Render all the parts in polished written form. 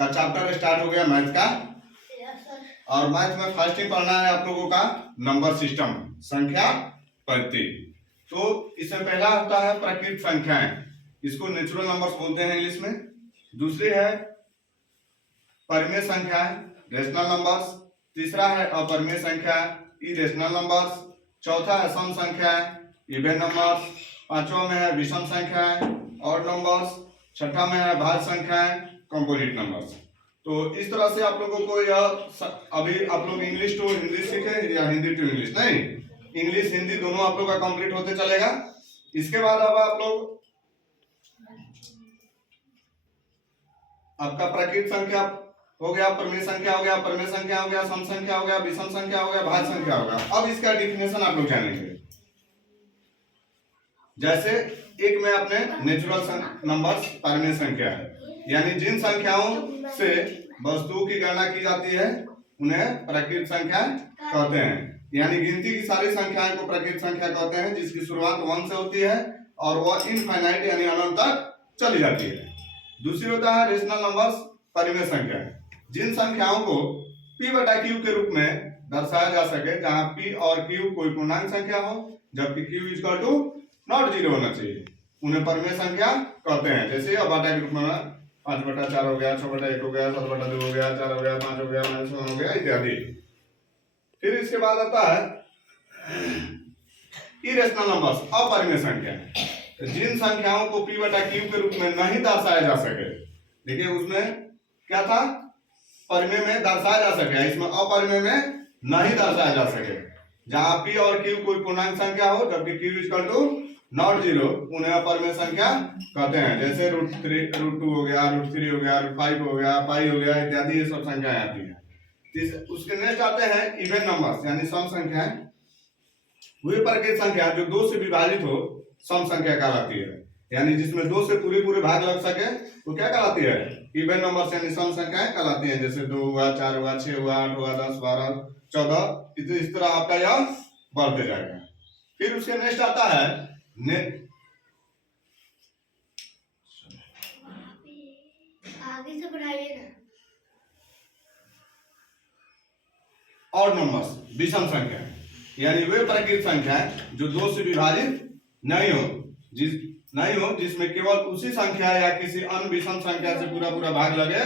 का chapter start हो गया मैथ का। और मैथ में फर्स्ट ही पढ़ना है आप लोगों का नंबर सिस्टम, संख्या पद्धति। तो इसमें पहला होता है प्रकृत संख्याएं, इसको नेचुरल नंबर्स बोलते हैं इंग्लिश में। दूसरी है परिमेय संख्याएं, रेशनल नंबर्स। तीसरा है अपरिमेय संख्या, इरेशनल नंबर्स। चौथा है सम संख्याएं, इवन नंबर्स। पांचवा में है विषम संख्याएं, ऑड नंबर्स। छठा में है भाज्य संख्याएं, कंपोजिट नंबर्स। तो इस तरह से आप लोगों को यह अभी आप लोग इंग्लिश टू हिंदी सीखे या हिंदी टू इंग्लिश, नहीं, इंग्लिश हिंदी दोनों आप लोग का कंप्लीट होते चलेगा। इसके बाद अब आप लोग आपका प्रकृत संख्या हो गया, परिमेय संख्या हो गया, अपरिमेय संख्या हो गया, सम संख्या हो गया, विषम संख्या हो गया, भाज्य संख्या हो गया। अब इसका डिफिनेशन आप लोग जानेंगे। जैसे एक में अपने नेचुरल नंबर्स परिमेय संख्या है, यानी जिन संख्याओं से वस्तुओं की गणना की जाती है उन्हें प्रकृत संख्या कहते हैं। यानी गिनती की सारी संख्याओं को प्रकृत संख्या कहते हैं, जिसकी शुरुआत 1 से होती है और वह इनफाइनाइट यानी अनंत तक चली जाती है। दूसरी होता है रेशनल नंबर्स, परिमेय संख्या, जिन संख्याओं को p बटा q के रूप में दर्शाया जा सके, जहां p और q कोई पूर्णांक संख्या हो जबकि q इक्वल टू नॉट 0 होना चाहिए, उन्हें परिमेय संख्या कहते हैं। जैसे अब बाटा के रूप में 5/4 हो गया, 6/1 हो गया, 7/2 हो गया, 4 हो गया, 5 हो गया, -1 हो गया इत्यादि। फिर इसके बाद आता है इरेशनल नंबर्स, अपरिमेय संख्या, जिन संख्याओं को p बटा q के रूप में नहीं दर्शाया जा सके। देखिए उसमें क्या था, परिमेय में दर्शाया जा सके, इसमें अपरिमेय में नहीं दर्शाया जा सके। जहां p और q कोई पूर्णांक संख्या हो जबकि q इक्वल टू नॉट 0, उन्हें अपरिमेय संख्या कहते हैं। जैसे √3 √2 हो गया, √3 हो गया, √5 हो गया, पाई हो गया इत्यादि, ये सब संख्याएं आती है। उसके नेक्स्ट आते हैं इवन नंबर्स यानी सम संख्याएं। वही प्रकृत संख्या जो 2 से विभाजित हो सम संख्या कहलाती है, यानी जिसमें 2 से पूरे भाग लग सके वो क्या कहलाती है, इवन नंबर्स यानी सम संख्याएं कहलाती हैं। जैसे 2 हुआ, 4 हुआ, 6 हुआ, 8 हुआ, 10, 12, 14, इस तरह आपका यह बढ़ते जाएगा। फिर उसके नेक्स्ट आता है आगे से बढ़ाइए ना, ऑड नंबर्स, विषम संख्या, यानी वे प्रकृत संख्याएं जो 2 से विभाजित नहीं हो, जिसमें केवल उसी संख्या या किसी अन्य विषम संख्या से पूरा भाग लगे,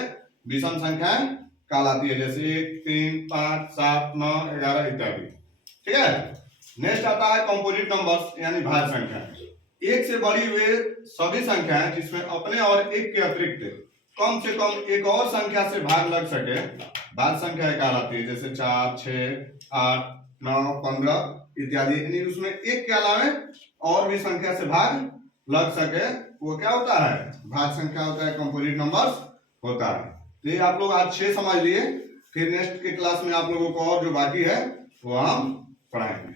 विषम संख्याएं कहलाती है। जैसे 1, 3, 5, 7, 9, 11 इत्यादि। ठीक है। नेक्स्ट आता है कंपोजिट नंबर्स यानी भाज्य संख्या, एक से बड़ी वे सभी संख्याएं जिसमें अपने और एक के अतिरिक्त कम से कम एक और संख्या से भाग लग सके, भाज्य संख्या कहलाती है। जैसे 4, 6, 8, 9, 15 इत्यादि, यानी उसमें एक के अलावा और भी संख्या से भाग लग सके, वो क्या होता है, भाज्य संख्या होता है, कंपोजिट नंबर्स होता है। तो ये आप लोग आज 6 समझ लिए। फिर नेक्स्ट के क्लास में आप लोगों को और जो बाकी है वो हम पढ़ाएंगे।